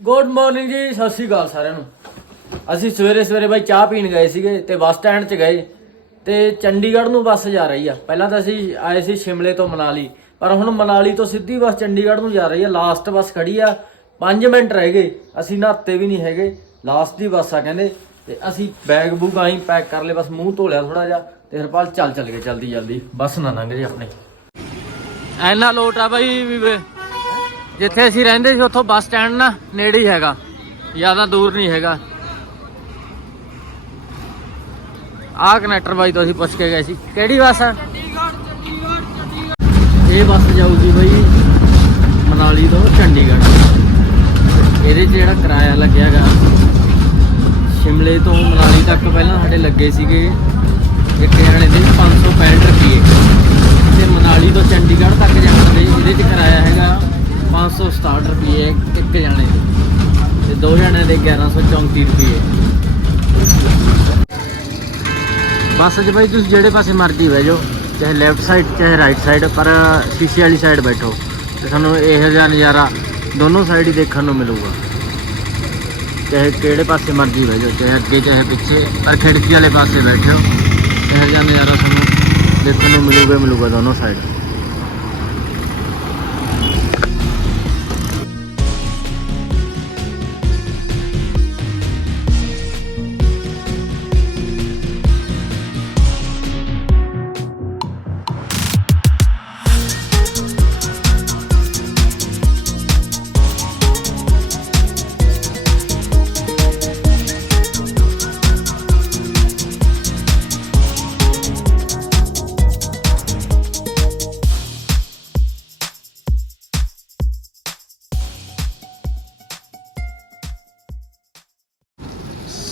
Good morning ਜੀ, ਸਤਿ ਸ਼੍ਰੀ ਅਕਾਲ ਸਾਰਿਆਂ ਨੂੰ। ਅਸੀਂ ਸਵੇਰੇ ਸਵੇਰੇ ਬਾਈ ਚਾਹ ਪੀਣ ਗਏ ਸੀਗੇ ਤੇ ਬੱਸ ਸਟੈਂਡ 'ਚ ਗਏ ਤੇ ਚੰਡੀਗੜ੍ਹ ਨੂੰ ਬੱਸ ਜਾ ਰਹੀ ਆ। ਪਹਿਲਾਂ ਤਾਂ ਅਸੀਂ ਆਏ ਸੀ ਸ਼ਿਮਲੇ ਤੋਂ ਮਨਾਲੀ, ਪਰ ਹੁਣ ਮਨਾਲੀ ਤੋਂ ਸਿੱਧੀ ਬੱਸ ਚੰਡੀਗੜ੍ਹ ਨੂੰ ਜਾ ਰਹੀ ਆ। ਲਾਸਟ ਬੱਸ ਖੜੀ ਆ। 5 ਮਿੰਟ ਰਹਿ ਗਏ। ਅਸੀਂ ਨਹਾਤੇ ਵੀ ਨਹੀਂ ਹੈਗੇ। ਲਾਸਟ ਦੀ ਬੱਸ ਆ ਕਹਿੰਦੇ। ਤੇ ਅਸੀਂ ਬੈਗ ਬੂਗ ਆਈ ਪੈਕ ਕਰ ਲਏ, ਬਸ ਮੂੰਹ ਧੋ ਲਿਆ ਥੋੜਾ ਜਿਹਾ ਤੇ ਹਰਪਾਲ ਚੱਲ ਚੱਲ ਗਏ ਜਲਦੀ ਜਲਦੀ ਬੱਸ ਨਾ ਲੰਘ ਜੇ ਆਪਣੇ। ਐਨਾ ਲੋਟ ਆ ਬਾਈ ਵੀ ਜਿੱਥੇ ਅਸੀਂ ਰਹਿੰਦੇ ਸੀ ਉੱਥੋਂ ਬੱਸ ਸਟੈਂਡ ਨਾ ਨੇੜੇ ਹੀ ਹੈਗਾ। ਜ਼ਿਆਦਾ ਦੂਰ ਨਹੀਂ ਹੈਗਾ। ਆਹ ਕਨੈਕਟਰ ਬਾਈ ਤੋਂ ਅਸੀਂ ਪੁੱਛ ਕੇ ਗਏ ਸੀ। ਕਿਹੜੀ ਬੱਸ ਆ? ਇਹ ਬੱਸ ਜਾਊਗੀ ਬਾਈ ਮਨਾਲੀ ਤੋਂ ਚੰਡੀਗੜ੍ਹ। ਇਹਦੇ 'ਚ ਜਿਹੜਾ ਕਿਰਾਇਆ ਲੱਗਿਆਗਾ ਸ਼ਿਮਲੇ ਤੋਂ ਮਨਾਲੀ ਤੱਕ ਪਹਿਲਾਂ ਸਾਡੇ ਲੱਗੇ ਸੀਗੇ। ਇੱਕ ਜਣੇ ਦੇ 565 ਰੁਪਏ। ਤੇ ਮਨਾਲੀ ਤੋਂ ਚੰਡੀਗੜ੍ਹ 567 ਰੁਪਏ ਇੱਕ ਜਣੇ ਦੇ ਤੇ ਦੋ ਜਣੇ ਦੇ 1134 ਰੁਪਏ। ਬਸ 'ਚ ਬਾਈ ਤੁਸੀਂ ਜਿਹੜੇ ਪਾਸੇ ਮਰਜ਼ੀ ਬਹਿ ਜਾਓ, ਚਾਹੇ ਲੈਫਟ ਸਾਈਡ ਚਾਹੇ ਰਾਈਟ ਸਾਈਡ ਪਰ ਸ਼ੀਸ਼ੇ ਵਾਲੀ ਸਾਈਡ ਬੈਠੋ। ਤੇ ਤੁਹਾਨੂੰ ਇਹੋ ਜਿਹਾ ਨਜ਼ਾਰਾ ਦੋਨੋਂ ਸਾਈਡ ਹੀ ਦੇਖਣ ਨੂੰ ਮਿਲੂਗਾ। ਚਾਹੇ ਕਿਹੜੇ ਪਾਸੇ ਮਰਜ਼ੀ ਬਹਿ ਜਾਓ, ਚਾਹੇ ਅੱਗੇ, ਚਾਹੇ ਪਿੱਛੇ, ਪਰ ਖਿੜਕੀ ਵਾਲੇ ਪਾਸੇ ਬੈਠੋ ਇਹੋ ਜਿਹਾ ਨਜ਼ਾਰਾ ਤੁਹਾਨੂੰ ਦੇਖਣ ਨੂੰ ਮਿਲੂਗਾ ਹੀ ਮਿਲੂਗਾ ਦੋਨੋਂ ਸਾਈਡ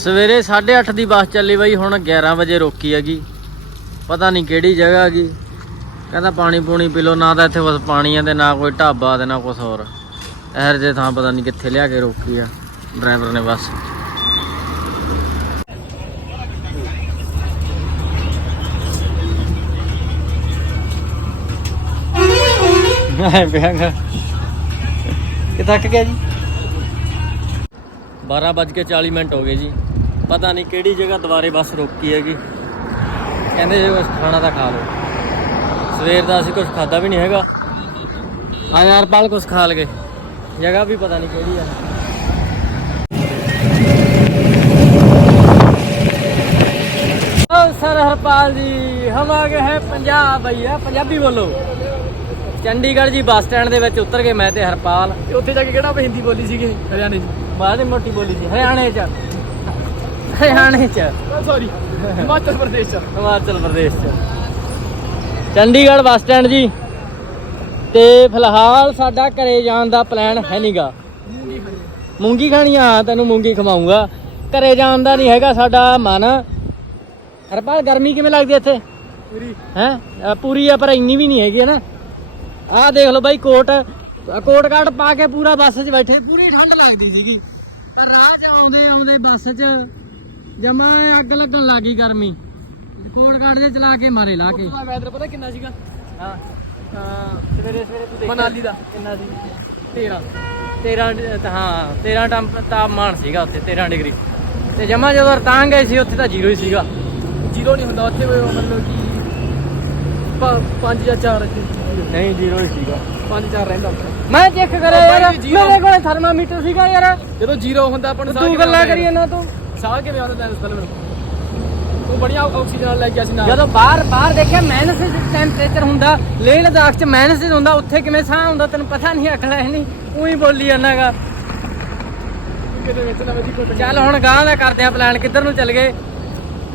ਸਵੇਰੇ 8:30 ਦੀ ਬੱਸ ਚੱਲੀ ਬਾਈ, ਹੁਣ 11 ਵਜੇ ਰੋਕੀ ਹੈਗੀ। ਪਤਾ ਨਹੀਂ ਕਿਹੜੀ ਜਗ੍ਹਾ ਹੈਗੀ। ਕਹਿੰਦਾ ਪਾਣੀ ਪੂਣੀ ਪੀ ਲਓ, ਨਾ ਤਾਂ ਇੱਥੇ ਬਸ ਪਾਣੀ ਆ ਤੇ ਨਾ ਕੋਈ ਢਾਬਾ ਤੇ ਨਾ ਕੁਝ ਹੋਰ। ਇਹਰ ਜੇ ਥਾਂ ਪਤਾ ਨਹੀਂ ਕਿੱਥੇ ਲਿਆ ਕੇ ਰੋਕੀ ਆ ਡਰਾਈਵਰ ਨੇ ਬਸ। ਮੈਂ ਪਿਆਗਾ ਕਿ ਥੱਕ ਗਿਆ ਜੀ? 12:40 ਮਿੰਟ ਹੋ ਗਏ ਜੀ। ਪਤਾ ਨਹੀਂ ਕਿਹੜੀ ਜਗ੍ਹਾ ਦੁਬਾਰੇ ਬੱਸ ਰੋਕੀ ਹੈਗੀ। ਕਹਿੰਦੇ ਜੇ ਕੁਛ ਖਾਣਾ ਤਾਂ ਖਾ ਲਓ। ਸਵੇਰ ਦਾ ਅਸੀਂ ਕੁਝ ਖਾਦਾ ਵੀ ਨਹੀਂ ਹੈਗਾ। ਆ ਯਾਰ ਪਾਲ ਕੁਛ ਖਾ ਲਗੇ। ਜਗ੍ਹਾ ਵੀ ਪਤਾ ਨਹੀਂ ਕਿਹੜੀ ਆ। ਸਰ ਹਰਪਾਲ ਜੀ ਹਮ ਆ ਗਏ ਹੈ ਪੰਜਾਬ ਭਈਆ ਪੰਜਾਬੀ ਬੋਲੋ। ਚੰਡੀਗੜ੍ਹ ਜੀ ਬੱਸ ਸਟੈਂਡ ਦੇ ਵਿੱਚ ਉਤਰ ਗਏ ਮੈਂ ਤੇ ਹਰਪਾਲ। ਉੱਥੇ ਜਾ ਕੇ ਕਿਹੜਾ ਹਿੰਦੀ ਬੋਲੀ ਸੀਗੇ? ਹਰਿਆਣੇ 'ਚ। ਬਾਅਦ ਮੋਟੀ ਬੋਲੀ ਸੀ ਹਰਿਆਣੇ ਚ। ਹਰਿਆਣੇ ਚ। ਸੌਰੀ ਹਿਮਾਚਲ ਪ੍ਰਦੇਸ਼ 'ਚ। ਹਿਮਾਚਲ ਪ੍ਰਦੇਸ਼ ਚ। ਚੰਡੀਗੜ੍ਹ ਬੱਸ ਸਟੈਂਡ ਜੀ। ਤੇ ਫਿਲਹਾਲ ਸਾਡਾ ਘਰੇ ਜਾਣ ਦਾ ਪਲਾਨ ਹੈ ਨਹੀਂਗਾ ਮੂੰਗੀ ਖਾਣੀ ਆ ਤੈਨੂੰ ਮੂੰਗੀ ਖਵਾਉਂਗਾ। ਘਰੇ ਜਾਣ ਦਾ ਨਹੀਂ ਹੈਗਾ ਸਾਡਾ ਮਨ। ਹਰਪਾਲ ਗਰਮੀ ਕਿਵੇਂ ਲੱਗਦੀ ਇੱਥੇ? ਪੂਰੀ। ਹੈ? ਪੂਰੀ ਆ ਪਰ ਇੰਨੀ ਵੀ ਨਹੀਂ ਹੈਗੀ ਹੈ ਨਾ। ਆਹ ਦੇਖ ਲਓ ਬਾਈ ਕੋਟ। ਕੋਟ ਕਾਟ ਪਾ ਕੇ ਪੂਰਾ ਬੱਸ 'ਚ ਬੈਠੇ। ਪੂਰੀ ਠੰਡ ਲੱਗਦੀ ਸੀਗੀ। ਪਰ ਰਾਹ 'ਚ ਆਉਂਦੇ ਆਉਂਦੇ ਬੱਸ 'ਚ ਜਮਾ ਅੱਗ ਲੱਗਣ ਲੱਗੀ ਗਰਮੀ ਕੋਟ ਕਾਟ ਜੇ ਚਲਾ ਕੇ ਮਾਰੇ ਲਾ ਕੇ। ਉੱਥੋਂ ਦਾ ਵੈਦਰ ਪਤਾ ਕਿੰਨਾ ਸੀਗਾ? ਹਾਂ। ਹਾਂ ਸਵੇਰੇ ਸਵੇਰੇ ਤੂੰ ਦੇਖਿਆ ਮਨਾਲੀ ਦਾ। ਕਿੰਨਾ ਸੀ? 13 13 ਡ- ਤਾਂ ਹਾਂ 13 ਟੰਪ ਤਾਪਮਾਨ ਸੀਗਾ ਉੱਥੇ 13 ਡਿਗਰੀ। ਤੇ ਜਮਾ ਜਦੋਂ ਰਤਾਂਗ ਗਏ ਸੀ ਉੱਥੇ ਤਾਂ ਜ਼ੀਰੋ ਹੀ ਸੀਗਾ। ਜ਼ੀਰੋ ਨਹੀਂ ਹੁੰਦਾ ਉੱਥੇ ਮਤਲਬ ਕਿ 5 ਜਾਂ 4 ਨਹੀਂ ਜ਼ੀਰੋ ਹੀ ਸੀਗਾ। 5 4 ਰਹਿੰਦਾ ਹੁੰਦਾ ਮੈਂ ਚੈੱਕ ਕਰਿਆ ਯਾਰ। ਮੇਰੇ ਕੋਲ ਥਰਮਾਮੀਟਰ ਸੀਗਾ ਯਾਰ। ਜਦੋਂ ਜ਼ੀਰੋ ਹੁੰਦਾ ਆਪਾਂ ਨੂੰ ਤੂੰ ਗੱਲਾਂ ਕਰੀ ਇਹਨਾਂ ਤੂੰ। ਸਾਹ ਕਿਵੇਂ ਆਉਂਦਾ ਲੈਂਸ ਪਹਿਲਾਂ ਮੈਨੂੰ? ਤੂੰ ਬੜੀਆਂ ਆਕਸੀਜਨ ਨਾਲ ਲੈ ਗਿਆ ਸੀ ਨਾਲ। ਜਦੋਂ ਬਾਹਰ ਬਾਹਰ ਦੇਖਿਆ ਮਾਈਨਸ ਟੈਂਪਰੇਚਰ ਹੁੰਦਾ ਲੇਹ ਲਦਾਖ ਚ ਮਾਈਨਸ ਹੁੰਦਾ ਉੱਥੇ ਕਿਵੇਂ ਸਾਹ ਹੁੰਦਾ ਤੈਨੂੰ ਪਤਾ ਨਹੀਂ ਅਕਲ ਹੈ ਨਹੀਂ। ਉਹੀ ਬੋਲੀ ਜਾਂਦਾਗਾ। ਕਿਤੇ ਵਿੱਚ ਨਾ ਵਿੱਚ ਕੋਈ ਚੱਲ ਹੁਣ ਗਾਂ ਦਾ ਕਰਦੇ ਆ ਪਲਾਨ ਕਿੱਧਰ ਨੂੰ ਚੱਲ ਗਏ?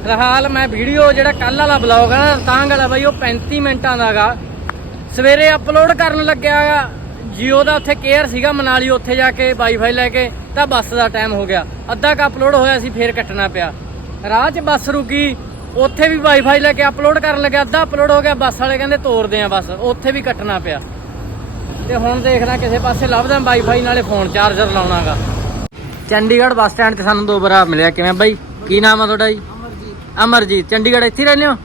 ਫਿਲਹਾਲ ਮੈਂ ਵੀਡੀਓ ਜਿਹੜਾ ਕੱਲ ਵਾਲਾ ਬਲੌਗ ਹੈ ਤਾਂਗ ਵਾਲਾ ਬਾਈ ਉਹ 35 ਮਿੰਟਾਂ ਦਾਗਾ ਸਵੇਰੇ ਅਪਲੋਡ ਕਰਨ ਲੱਗਿਆ ਜੀਓ ਦਾ ਉੱਥੇ ਕੇਅਰ ਸੀਗਾ ਮਨਾਲੀ ਉੱਥੇ ਜਾ ਕੇ ਵਾਈਫਾਈ ਲੈ ਕੇ। ਤਾਂ ਬੱਸ ਦਾ ਟਾਈਮ ਹੋ ਗਿਆ। ਅੱਧਾ ਕ ਅਪਲੋਡ ਹੋਇਆ ਸੀ ਫੇਰ ਕੱਟਣਾ ਪਿਆ। ਰਾਹ 'ਚ ਬੱਸ ਰੁਕੀ। ਉੱਥੇ ਵੀ ਵਾਈਫਾਈ ਲੈ ਕੇ ਅਪਲੋਡ ਕਰਨ ਲੱਗਿਆ। ਅੱਧਾ ਅਪਲੋਡ ਹੋ ਗਿਆ ਬੱਸ ਵਾਲੇ ਕਹਿੰਦੇ ਤੋਰਦੇ ਆ ਬੱਸ। ਉੱਥੇ ਵੀ ਕੱਟਣਾ ਪਿਆ। ਤੇ ਹੁਣ ਦੇਖਦਾ ਕਿਸੇ ਪਾਸੇ ਲੱਭਦਾ ਵਾਈਫਾਈ ਨਾਲੇ ਫੋਨ ਚਾਰਜਰ ਲਾਉਣਾਗਾ। ਚੰਡੀਗੜ੍ਹ ਬੱਸ ਸਟੈਂਡ ਤੇ ਸਾਨੂੰ ਦੋ ਵਾਰ ਮਿਲਿਆ। ਕਿਵੇਂ ਬਾਈ? ਕੀ ਨਾਮ ਆ ਤੁਹਾਡਾ ਜੀ? ਅਮਰਜੀਤ। ਅਮਰਜੀਤ। ਚੰਡੀਗੜ੍ਹ ਇੱਥੇ ਰਹਿੰਦੇ ਹੋ?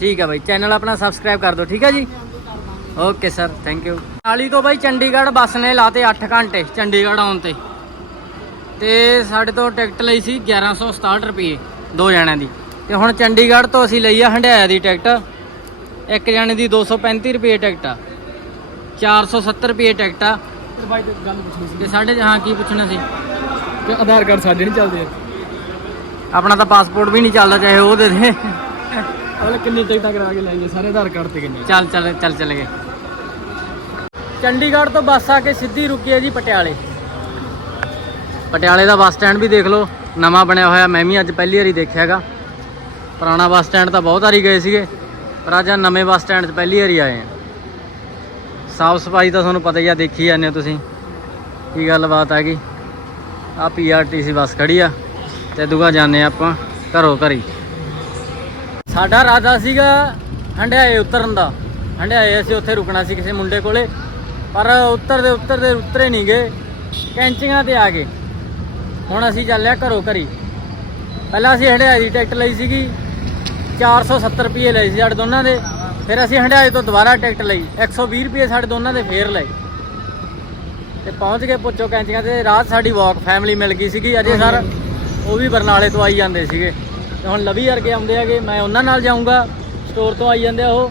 ਠੀਕ ਆ ਬਾਈ। ਚੈਨਲ ਆਪਣਾ ਸਬਸਕ੍ਰਾਈਬ ਕਰ ਦਿਓ ਠੀਕ ਆ ਜੀ? ਓਕੇ ਸਰ ਥੈਂਕ ਯੂ ਨਾਲੀ ਤੋਂ ਬਾਈ ਚੰਡੀਗੜ੍ਹ ਬੱਸ ਨੇ ਲਾਤੇ 8 ਘੰਟੇ ਚੰਡੀਗੜ੍ਹ ਆਉਣ ਤੇ। ਤੇ ਸਾਡੇ ਤੋਂ ਟਿਕਟ ਲਈ ਸੀ 1167 ਰੁਪਏ ਦੋ ਜਣਿਆਂ ਦੀ। ਤੇ ਹੁਣ ਚੰਡੀਗੜ੍ਹ ਤੋਂ ਅਸੀਂ ਲਈ ਆ ਹੰਡਿਆਇਆ ਦੀ ਟਿਕਟ। ਇੱਕ ਜਣੇ ਦੀ 235 ਰੁਪਏ ਟਿਕਟ ਆ। 470 ਰੁਪਏ ਟਿਕਟ ਆ। ਬਾਈ ਤੇ ਗੱਲ ਪੁੱਛਣੀ ਸੀ। ਤੇ ਸਾਡੇ ਹਾਂ ਕੀ ਪੁੱਛਣਾ ਸੀ? ਕਿ ਆਧਾਰ ਕਾਰਡ ਸਾਡੇ ਨਹੀਂ ਚੱਲਦੇ। ਆਪਣਾ ਤਾਂ ਪਾਸਪੋਰਟ ਵੀ ਨਹੀਂ ਚੱਲਦਾ ਚਾਹੇ ਉਹ ਦੇ ਦੇ। ਅਗਲੇ ਕਿੰਨੀ ਟਿਕਟਾਂ ਕਰਾ ਕੇ ਲੈਣਗੇ? ਸਾਰੇ ਆਧਾਰ ਕਾਰਡ ਤੇ ਕਿੰਨੇ? ਚੱਲ ਚੱਲ ਚੱਲ ਚੱਲ ਗਏ। ਚੰਡੀਗੜ੍ਹ ਤੋਂ ਬੱਸ ਆ ਕੇ ਸਿੱਧੀ ਰੁਕੀ ਹੈ ਜੀ ਪਟਿਆਲੇ। ਪਟਿਆਲੇ ਦਾ ਬੱਸ ਸਟੈਂਡ ਵੀ ਦੇਖ ਲਓ, ਨਵਾਂ ਬਣਿਆ ਹੋਇਆ, ਮੈਂ ਵੀ ਅੱਜ ਪਹਿਲੀ ਵਾਰੀ ਦੇਖਿਆ ਦੇਖਿਆਗਾ ਪੁਰਾਣਾ ਬੱਸ ਸਟੈਂਡ ਤਾਂ ਬਹੁਤ ਵਾਰੀ ਗਏ ਸੀਗੇ, ਪਰ ਅੱਜ ਨਵੇਂ ਬੱਸ ਸਟੈਂਡ 'ਚ ਪਹਿਲੀ ਵਾਰੀ ਆਏ ਆ ਸਾਫ਼ ਸਫ਼ਾਈ ਤਾਂ ਤੁਹਾਨੂੰ ਪਤਾ ਹੀ ਆ, ਦੇਖੀ ਜਾਂਦੇ ਹੋ ਤੁਸੀਂ, ਕੀ ਗੱਲਬਾਤ ਹੈਗੀ। ਆ ਪੀਆਰਟੀਸੀ ਬੱਸ ਖੜੀ ਆ, ਤੇ ਦੁਗਾ ਜਾਂਦੇ ਆ ਆਪਾਂ ਘਰੋਂ ਘਰੀ। ਸਾਡਾ ਰਾਦਾ ਸੀਗਾ ਹੰਡਿਆਏ ਉਤਰਨ ਦਾ। ਹੰਡਿਆਏ ਅਸੀਂ ਉੱਥੇ ਰੁਕਣਾ ਸੀ ਕਿਸੇ ਮੁੰਡੇ ਕੋਲੇ, ਪਰ ਉੱਤਰਦੇ ਉੱਤਰਦੇ ਉਤਰੇ ਨਹੀਂ ਗਏ, ਕੈਂਚੀਆਂ ਤੇ ਆ ਗਏ। ਹੁਣ ਅਸੀਂ ਚੱਲਿਆ ਘਰੋਂ ਘਰੀ। ਪਹਿਲਾਂ ਅਸੀਂ ਹੰਡਿਆਏ ਦੀ ਟਿਕਟ ਲਈ ਸੀਗੀ 470 ਰੁਪਏ ਲਏ ਸੀ ਸਾਡੇ ਦੋਨਾਂ ਦੇ। ਫਿਰ ਅਸੀਂ ਹੰਡਿਆਏ ਤੋਂ ਦੁਬਾਰਾ ਟਿਕਟ ਲਈ 120 ਰੁਪਏ ਸਾਡੇ ਦੋਨਾਂ ਦੇ ਫੇਰ ਲਏ। ਤੇ ਪਹੁੰਚ ਗਏ ਪੁੱਛੋ ਕੈਂਚੀਆਂ ਤੇ ਰਾਤ ਸਾਡੀ ਵਾਕ ਫੈਮਿਲੀ ਮਿਲ ਗਈ ਸੀਗੀ ਅਜੇ ਸਰ ਉਹ ਵੀ ਬਰਨਾਲੇ ਤੋਂ ਆਈ ਜਾਂਦੇ ਸੀਗੇ। ਤੇ ਹੁਣ ਲਵੀ ਵਰਗੇ ਆਉਂਦੇ ਹੈਗੇ ਮੈਂ ਉਹਨਾਂ ਨਾਲ ਜਾਊਂਗਾ ਸਟੋਰ ਤੋਂ ਆਈ ਜਾਂਦੇ ਆ ਉਹ।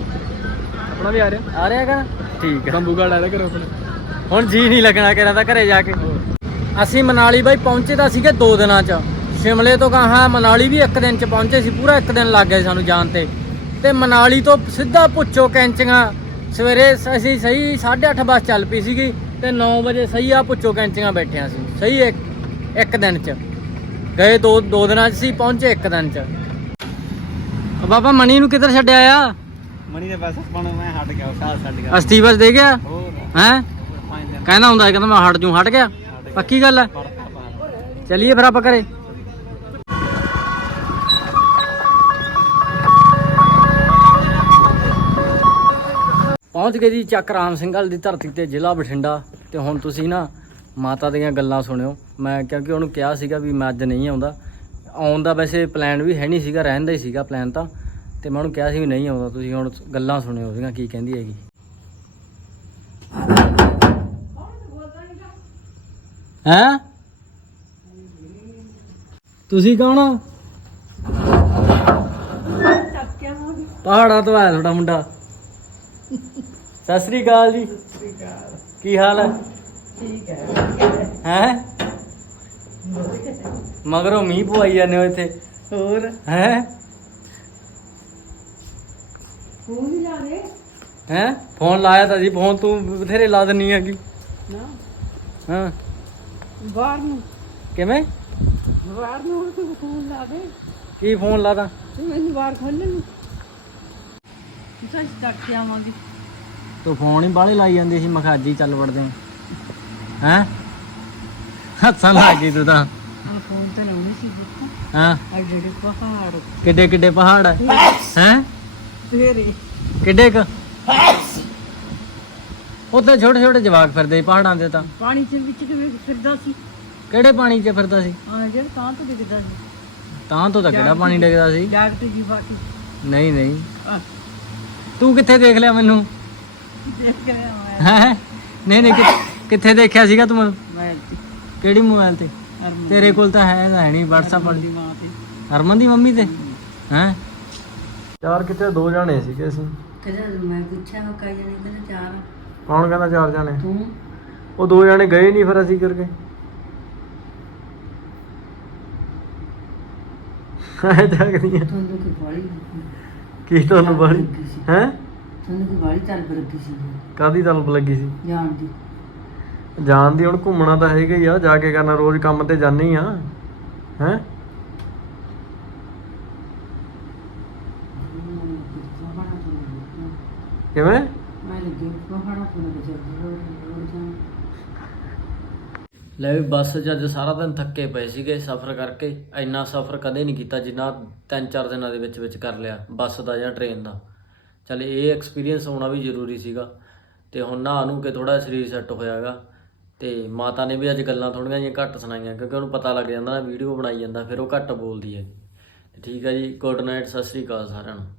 ਆਪਣਾ ਵੀ ਆ ਰਿਹਾ। ਆ ਰਿਹਾ ਹੈਗਾ? ਠੀਕ ਹੈ। ਤੰਬੂ ਗਾੜ ਕਰੋ ਆਪਣੇ। ਹੁਣ ਜੀ ਨਹੀਂ ਲੱਗਣਾ ਕਿਹੜਾ ਤਾਂ ਘਰੇ ਜਾ ਕੇ। ਅਸੀਂ ਮਨਾਲੀ ਬਾਈ ਪਹੁੰਚੇ ਤਾਂ ਸੀਗੇ 2 ਦਿਨਾਂ ਚ। ਸ਼ਿਮਲੇ ਤੋਂ ਕਹਾ ਮਨਾਲੀ ਵੀ ਇੱਕ ਦਿਨ ਚ ਪਹੁੰਚੇ ਸੀ ਪੂਰਾ ਇੱਕ ਦਿਨ ਲੱਗ ਗਿਆ ਸਾਨੂੰ ਜਾਣ ਤੇ। ਤੇ ਮਨਾਲੀ ਤੋਂ ਸਿੱਧਾ ਪੁੱਛੋ ਕੈਂਚੀਆਂ ਸਵੇਰੇ ਅਸੀਂ ਸਹੀ 8:30 ਬੱਸ ਚੱਲ ਪਈ ਸੀਗੀ ਤੇ 9 ਵਜੇ ਸਹੀ ਆ ਪੁੱਛੋ ਕੈਂਚੀਆਂ ਬੈਠਿਆਂ ਸੀ ਸਹੀ ਇੱਕ ਇੱਕ ਦਿਨ ਚ। ਗਏ ਦੋ ਦੋ ਦਿਨਾਂ ਚ ਸੀ ਪਹੁੰਚੇ ਇੱਕ ਦਿਨ ਚ। ਬਾਬਾ ਮਣੀ ਨੂੰ ਕਿੱਧਰ ਛੱਡਿਆ ਆ? ਮਣੀ ਦੇ ਬਸ ਨੂੰ ਮੈਂ ਹਟ ਗਿਆ ਸਾਹ ਛੱਡ ਗਿਆ। ਅਸਤੀ ਬਸ ਦੇ ਗਿਆ? ਹੈ? ਕਹਿੰਦਾ ਹੁੰਦਾ ਕਹਿੰਦਾ ਮੈਂ ਹਟ ਜੂ ਹਟ ਗਿਆ? ਪੱਕੀ ਗੱਲ ਹੈ? ਚਲਿਏ ਫਿਰ ਆਪਾਂ ਘਰੇ। ਪਹੁੰਚ ਗਏ ਜੀ ਚੱਕ ਰਾਮ ਸਿੰਘਲ ਦੀ ਧਰਤੀ ਤੇ ਜ਼ਿਲ੍ਹਾ ਬਠਿੰਡਾ। ਤੇ ਹੁਣ ਤੁਸੀਂ ਨਾ ਮਾਤਾ ਦੀਆਂ ਗੱਲਾਂ ਸੁਣਿਓ। ਮੈਂ ਕਿਉਂਕਿ ਉਹਨੂੰ ਕਿਹਾ ਸੀਗਾ ਵੀ ਮੈਂ ਅੱਜ ਨਹੀਂ ਆਉਂਦਾ। ਆਉਣ ਦਾ ਵੈਸੇ ਪਲਾਨ ਵੀ ਹੈ ਨਹੀਂ ਸੀਗਾ ਰਹਿਣ ਦਾ ਹੀ ਸੀਗਾ ਪਲਾਨ ਤਾਂ। ਤੇ ਮੈਂ ਉਹਨੂੰ ਕਿਹਾ ਸੀ ਵੀ ਨਹੀਂ ਆਉਂਦਾ। ਤੁਸੀਂ ਹੁਣ ਗੱਲਾਂ ਸੁਣਿਓ ਉਹਦੀਆਂ, ਕੀ ਕਹਿੰਦੀ ਹੈਗੀ। ਹੈਂ? ਤੁਸੀਂ ਕੌਣ ਹੋ? ਪਹਾੜਾਂ ਤੋਂ ਆਇਆ ਤੁਹਾਡਾ ਮੁੰਡਾ। ਸਤਿ ਸ੍ਰੀ ਅਕਾਲ ਜੀ। ਕੀ ਹਾਲ ਹੈ? ਠੀਕ ਹੈ? ਹੈ ਮਗਰੋਂ ਮੀਂਹ ਪਵਾਈ ਜਾਂਦੇ ਹੋ ਇੱਥੇ। ਹੋਰ? ਹੈ? ਹੈ? ਫੋਨ ਲਾਇਆ ਤਾਂ ਜੀ ਫੋਨ ਤੂੰ ਬਥੇਰੇ ਲਾ ਦਿੰਨੀ ਹੈਗੀ। ਨਾ। ਹਾਂ। ਬਾਹਰ ਨੂੰ। ਕਿਵੇਂ? ਬਾਹਰ ਨੂੰ ਤੂੰ ਫੋਨ ਲਾ ਦੇ। ਕੀ ਫੋਨ ਲਾਦਾ? ਤੂੰ ਮੈਨੂੰ ਬਾਹਰ ਖੋਲ੍ਹਣ ਨੂੰ ਸੱਚ ਤੱਕ ਕੇ ਆਵਾਂਗੇ। ਤੂੰ ਫੋਨ ਹੀ ਬਾਹਲੇ ਲਾਈ ਜਾਂਦੀ ਸੀ ਮੈਂ ਕਿਹਾ ਅੱਜ ਹੀ ਚੱਲ ਵੜਦੇ ਹਾਂ। ਹੈ? ਹੱਸਣ ਲੱਗ ਗਈ ਤੂੰ ਤਾਂ। ਆ ਫੋਨ ਤੇ ਲਾਉਣੀ ਸੀ ਜਿੱਥੇ ਹਾਂ। ਆ ਜਿਹੜੇ ਪਹਾੜ। ਕਿੱਡੇ ਕਿੱਡੇ ਪਹਾੜ ਹੈ ਹੈ? ਤੇਰੇ ਕਿੱਡੇ ਕ? ਉੱਥੇ ਛੋਟੇ ਛੋਟੇ ਜਵਾਕ ਫਿਰਦੇ ਸੀ ਪਹਾੜਾਂ ਦੇ ਤਾਂ। ਪਾਣੀ ਚ ਵਿੱਚ ਕਿਵੇਂ ਫਿਰਦਾ ਸੀ? ਕਿਹੜੇ ਪਾਣੀ 'ਚ ਫਿਰਦਾ ਸੀ? ਆ ਜਿਹੜਾ ਤਾਂ ਤੋਂ ਦਿਖਦਾ ਸੀ। ਤਾਂ ਤੋਂ ਤਾਂ ਕਿਹੜਾ ਪਾਣੀ ਡਿੱਗਦਾ ਸੀ? ਜਾਗਤ ਜੀ ਬਾਕੀ ਨਹੀਂ ਨਹੀਂ। ਤੂੰ ਕਿੱਥੇ ਦੇਖ ਲਿਆ ਮੈਨੂੰ? ਦੇਖ ਰਿਹਾ ਮੈਂ। ਹੈ? ਨਹੀਂ ਨਹੀਂ ਕਿ- ਕਿੱਥੇ ਦੇਖਿਆ ਸੀਗਾ ਤੂੰ? ਮੈਨੂੰ? ਮੈਂ ਕਿਹੜੀ ਮੋਬਾਈਲ ਤੇ? ਹਰਮਨ ਤੇਰੇ ਕੋਲ ਤਾਂ ਹੈ ਤਾਂ ਹੈ ਨਹੀਂ WhatsApp ਦੀ ਮਾਂ ਤੇ। ਹਰਮਨ ਦੀ ਮੰਮੀ ਤੇ? ਹੈ? ਚਾਰ ਕਿਤੇ ਦੋ ਜਾਣੇ ਸੀਗੇ ਅਸੀਂ। ਕਹਿੰਦਾ ਮੈਂ ਪੁੱਛਿਆ ਉਹ ਕਈ ਜਣੇ ਕਹਿੰਦੇ ਚਾਰ। ਕੌਣ ਕਹਿੰਦਾ ਚਾਰ ਜਾਣੇ? ਤੂੰ? ਉਹ ਦੋ ਜਾਣੇ ਗਏ ਨਹੀਂ ਫਿਰ ਅਸੀਂ ਕਰਕੇ ਹੈ ਜਾਗਦੀਆਂ ਤੁਹਾਨੂੰ ਕੀ ਬਾਲੀ ਕੀ ਤੁਹਾਨੂੰ ਬਾਲੀ ਹੈ? ਤੁਹਾਨੂੰ ਲੱਗੀ ਸੀ? ਕਾਦੀ ਤਲਬ ਲੱਗੀ ਸੀ? ਜਾਣ ਦੀ। ਜਾਣ ਦੀ ਹੁਣ ਘੁੰਮਣਾ ਤਾਂ ਹੈਗਾ ਹੀ ਆ ਜਾ ਕੇ ਕਰਨਾ ਰੋਜ਼ ਕੰਮ ਤੇ ਜਾਣੀ ਆ। ਹੈ? ਕਿਵੇਂ ਮੈਂ ਲੱਗੀ ਪਹਾੜਾ ਤੋਂ ਲੱਗ ਜਾ ਲੈ ਵੀ ਬੱਸ 'ਚ ਅੱਜ ਸਾਰਾ ਦਿਨ ਥੱਕੇ ਪਏ ਸੀਗੇ ਸਫ਼ਰ ਕਰਕੇ, ਇੰਨਾ ਸਫ਼ਰ ਕਦੇ ਨਹੀਂ ਕੀਤਾ ਜਿੰਨਾ ਤਿੰਨ ਚਾਰ ਦਿਨਾਂ ਦੇ ਵਿੱਚ ਵਿੱਚ ਕਰ ਲਿਆ, ਬੱਸ ਦਾ ਜਾਂ ਟ੍ਰੇਨ ਦਾ। ਚੱਲ ਇਹ ਐਕਸਪੀਰੀਅੰਸ ਹੋਣਾ ਵੀ ਜ਼ਰੂਰੀ ਸੀਗਾ ਤੇ ਹੁਣ ਨਹਾ ਨੂੰ ਕੇ ਥੋੜਾ ਸਰੀਰ ਸੈੱਟ ਹੋਇਆਗਾ ਤੇ ਮਾਤਾ ਨੇ ਵੀ ਅੱਜ ਗੱਲਾਂ ਥੋੜੀਆਂ ਜਿਹੀਆਂ ਘੱਟ ਸੁਣਾਈਆਂ ਕਿਉਂਕਿ ਉਹਨੂੰ ਪਤਾ ਲੱਗ ਜਾਂਦਾ ਨਾ, ਵੀਡੀਓ ਬਣਾਈ ਜਾਂਦਾ, ਫਿਰ ਉਹ ਘੱਟ ਬੋਲਦੀ ਹੈ ਤੇ ਠੀਕ ਹੈ ਜੀ ਗੁੱਡ ਨਾਈਟ ਸਤਿ ਸ੍ਰੀ ਅਕਾਲ ਸਾਰਿਆਂ ਨੂੰ।